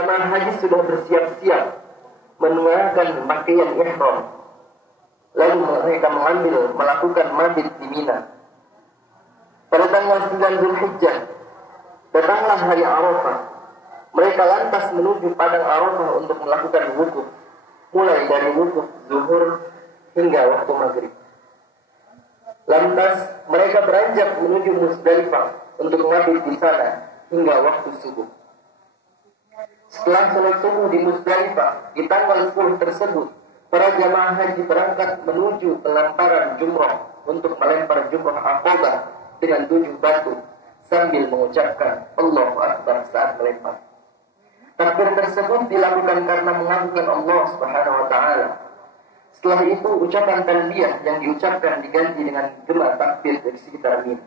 jemaah haji sudah bersiap-siap mengenakan pakaian ihram. Lalu mereka melakukan mabit di Mina. Pada tanggal 9 Zulhijjah, datanglah hari Arafah. Mereka lantas menuju padang Arafah untuk melakukan wukuf, mulai dari wukuf zuhur hingga waktu maghrib. Lantas mereka beranjak menuju Musdalifah untuk mabit di sana hingga waktu subuh. Setelah salat subuh di Musdalifah di tanggal 10 tersebut, para jamaah haji berangkat menuju pelemparan jumrah untuk melempar jumrah Aqabah dengan 7 batu sambil mengucapkan Allahu Akbar saat melempar. Takbir tersebut dilakukan karena mengagungkan Allah Subhanahu wa taala. Setelah itu ucapan talbiyah yang diucapkan diganti dengan gema takbir dari sekitar Mina.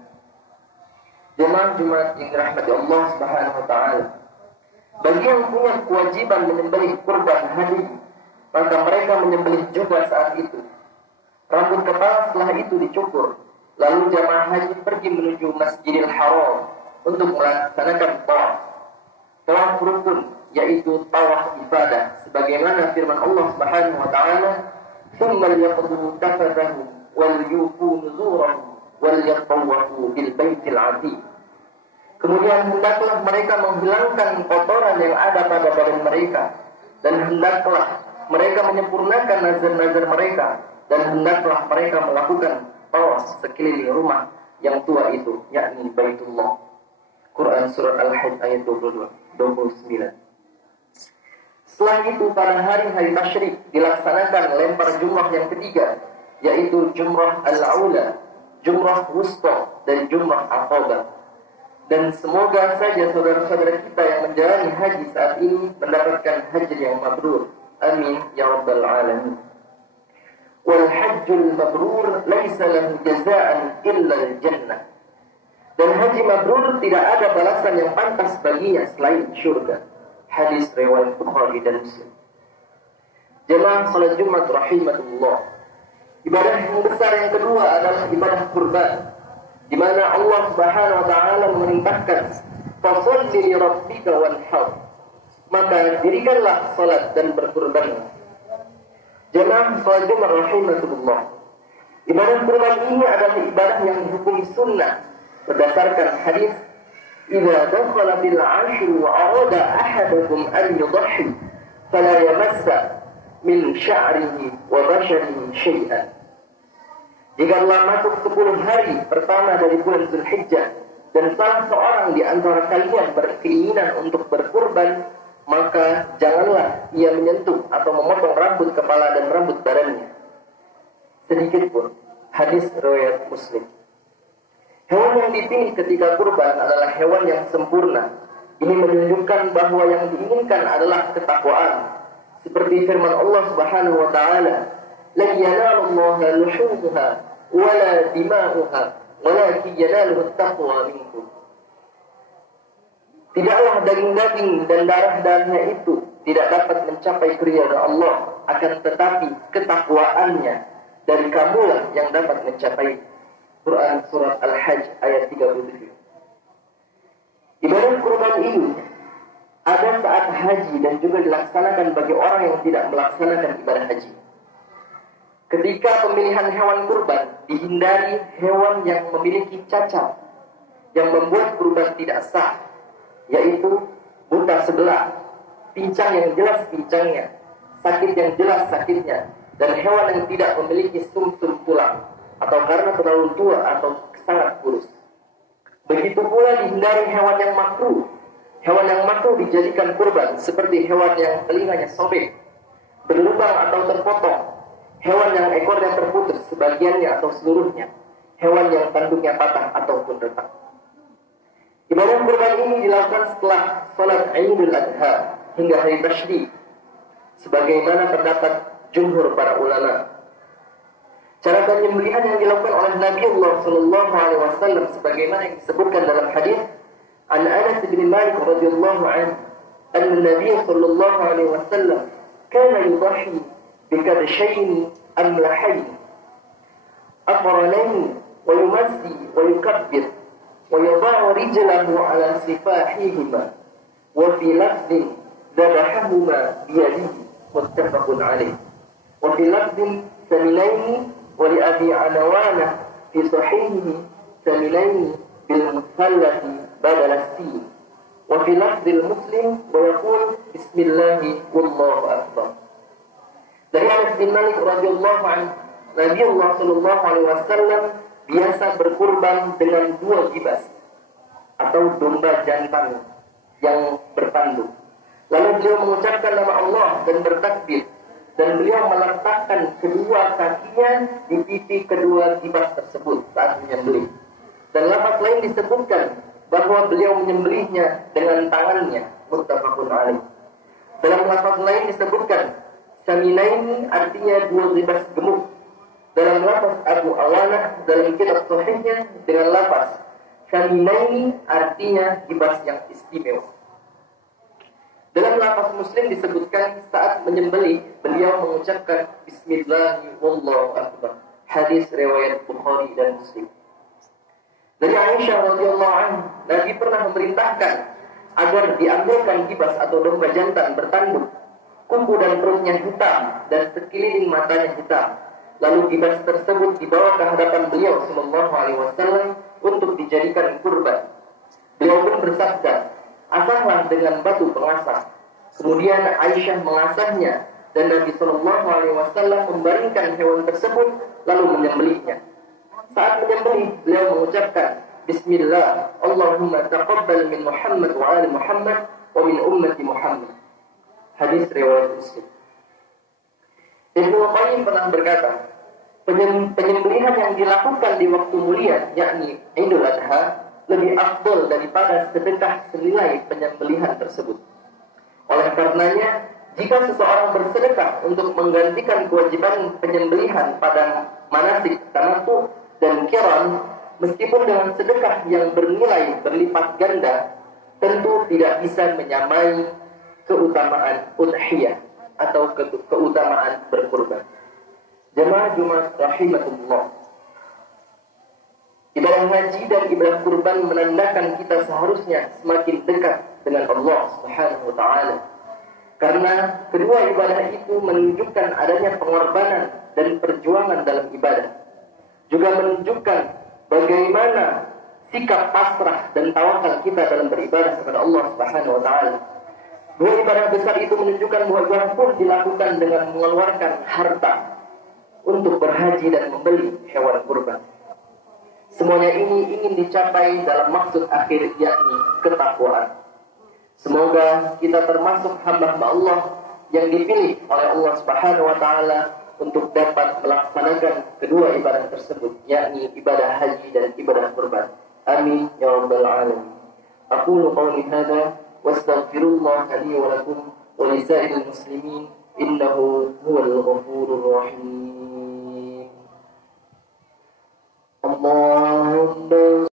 Jemaah Jumat yang dirahmati Allah Subhanahu wa taala, bagi yang punya kewajiban menyembelih kurban haji, maka mereka menyembelih juga saat itu. Rambut kepala setelah itu dicukur. Lalu jamaah haji pergi menuju Masjidil Haram untuk melaksanakan tawaf. Tawaf rukun, yaitu tawaf ibadah, sebagaimana firman Allah Subhanahu wa taala, "Tsumma liyaqdu tafatahum wal yufu nuzurahum wal yatawwafu bil baitil 'atiq." Kemudian hendaklah mereka menghilangkan kotoran yang ada pada badan mereka, dan hendaklah mereka menyempurnakan nazar-nazar mereka, dan hendaklah mereka melakukan tawaf sekeliling rumah yang tua itu, yakni Baitullah. Quran Surat Al-Hajj ayat 29. Setelah itu pada hari-hari tasyrik dilaksanakan lempar jumrah yang ketiga, yaitu jumrah al-aula, jumrah wusta, dan jumrah aqabah. Dan semoga saja saudara-saudara kita yang menjalani haji saat ini mendapatkan haji yang mabrur. Amin ya rabbal alamin. Wal hajjul mabrur laisa lahu jazaa'an illa al-jannah. Dan haji mabrur tidak ada balasan yang pantas baginya selain surga. Hadis riwayat Bukhari dan Muslim. Jemaah salat Jumat rahimatullah. Ibadah yang besar yang kedua adalah ibadah kurban, di mana Allah Subhanahu wa taala memerintahkan fasholli li rabbika wanhar, maka dirikanlah salat dan berkurbanlah. Jemaah salat Jumat rahimatullah, ibadah kurban ini adalah ibadah yang dihukumi sunnah berdasarkan hadis, "Idza dakhalatil 'ashru wa arada ahadukum an yudhhi fala yamassa min sya'rihi wa basharihi syai'an." Jikalau masuk 10 hari pertama dari bulan Zulhijjah dan salah seorang di antara kalian berkeinginan untuk berkurban, maka janganlah ia menyentuh atau memotong rambut kepala dan rambut badannya sedikit pun. Hadis riwayat Muslim. Hewan yang dipilih ketika kurban adalah hewan yang sempurna. Ini menunjukkan bahwa yang diinginkan adalah ketakwaan. Seperti firman Allah Subhanahu wa taala, "La yanalullaha luhumuha wa la dima'uha, walakin yanaluhu at-taqwa minkum." Tidaklah daging-daging dan darah-darahnya itu tidak dapat mencapai keridhaan Allah, akan tetapi ketakwaannya dari kamulah yang dapat mencapai. Quran Surat Al-Hajj ayat 37. Ibadah kurban ini ada saat haji dan juga dilaksanakan bagi orang yang tidak melaksanakan ibadah haji. Ketika pemilihan hewan kurban, dihindari hewan yang memiliki cacat yang membuat kurban tidak sah, yaitu buta sebelah, pincang yang jelas pincangnya, sakit yang jelas sakitnya, dan hewan yang tidak memiliki sumsum tulang, atau karena terlalu tua atau sangat kurus. Begitu pula dihindari hewan yang makruh. Hewan yang makruh dijadikan kurban, seperti hewan yang telinganya sobek, berlubang atau terpotong, hewan yang ekornya terputus sebagiannya atau seluruhnya, hewan yang tanduknya patah ataupun retak. Ibadah kurban ini dilakukan setelah salat Idul Adha hingga hari Tasyrik, sebagaimana pendapat jumhur para ulama. Cara penyembelihan yang dilakukan oleh Nabi Allah sallallahu alaihi wasallam sebagaimana yang disebutkan dalam hadis An Anas bin Malik radhiyallahu anhu, anna Nabi sallallahu alaihi wasallam kana yudhi bikabshayn amlahayn aqranayn wa yumassi wa yukabbir wa yada'u rijlahu ala sifahihima wa fi lafdhin ذبحهما بيده متفق عليه. وفي لفظ ثمنين ولأبي عنوانة في صحيحه ثمنين بالمثلث بدل السين. وفي لفظ المسلم ويقول بسم الله والله أكبر. Dari Anas bin Malik radhiyallahu anhu, Nabi Allah sallallahu alaihi wasallam biasa berkurban dengan 2 gibas atau domba jantan yang bertanduk. Lalu beliau mengucapkan nama Allah dan bertakbir, dan beliau meletakkan kedua kakinya di pipi kedua gibas tersebut saat menyembelih. Dan lafaz lain disebutkan bahwa beliau menyembelihnya dengan tangannya, muttafaqun alaih. Dalam lafaz lain disebutkan saminaini artinya 2 gibas gemuk. Dalam lafaz Abu Awanah dalam kitab sahihnya dengan lafaz saminaini artinya gibas yang istimewa. Dalam lafaz Muslim disebutkan saat menyembelih beliau mengucapkan Bismillah wallahu akbar. Hadis riwayat Bukhari dan Muslim. Dari Aisyah radhiyallahu anha, Nabi pernah memerintahkan agar diambilkan gibas atau domba jantan bertanduk, kuku dan perutnya hitam dan sekeliling matanya hitam. Lalu gibas tersebut dibawa ke hadapan beliau sallallahu alaihi wasallam untuk dijadikan kurban. Beliau pun bersabda, "Asahlah dengan batu pengasah." Kemudian Aisyah mengasahnya dan Nabi sallallahu alaihi wasallam membaringkan hewan tersebut lalu menyembelihnya. Saat menyembelih, beliau mengucapkan Bismillah, Allahumma taqabbal min Muhammad wa ali Muhammad wa min ummati Muhammad. Hadis riwayat Muslim. Ibnu Qayyim pernah berkata, penyembelihan yang dilakukan di waktu mulia, yakni Idul Adha, lebih afdal daripada sedekah senilai penyembelihan tersebut. Oleh karenanya, jika seseorang bersedekah untuk menggantikan kewajiban penyembelihan pada manasik tamattu dan qiran, meskipun dengan sedekah yang bernilai berlipat ganda, tentu tidak bisa menyamai keutamaan udhiyah atau keutamaan berkurban. Jemaah Jumat rahimatullah, ibadah haji dan ibadah kurban menandakan kita seharusnya semakin dekat dengan Allah Subhanahu wa taala. Karena kedua ibadah itu menunjukkan adanya pengorbanan dan perjuangan dalam ibadah. Juga menunjukkan bagaimana sikap pasrah dan tawakal kita dalam beribadah kepada Allah Subhanahu wa taala. Dua ibadah besar itu menunjukkan bahwa ibadah pun dilakukan dengan mengeluarkan harta untuk berhaji dan membeli hewan kurban. Semuanya ini ingin dicapai dalam maksud akhir, yakni ketakwaan. Semoga kita termasuk hamba-hamba Allah yang dipilih oleh Allah Subhanahu wa taala untuk dapat melaksanakan kedua ibadah tersebut, yakni ibadah haji dan ibadah kurban. Amin ya rabbal alamin. Aqulu qawli hadza wastaghfirullah li wa lakum wa li sa'iril muslimin innahu huwal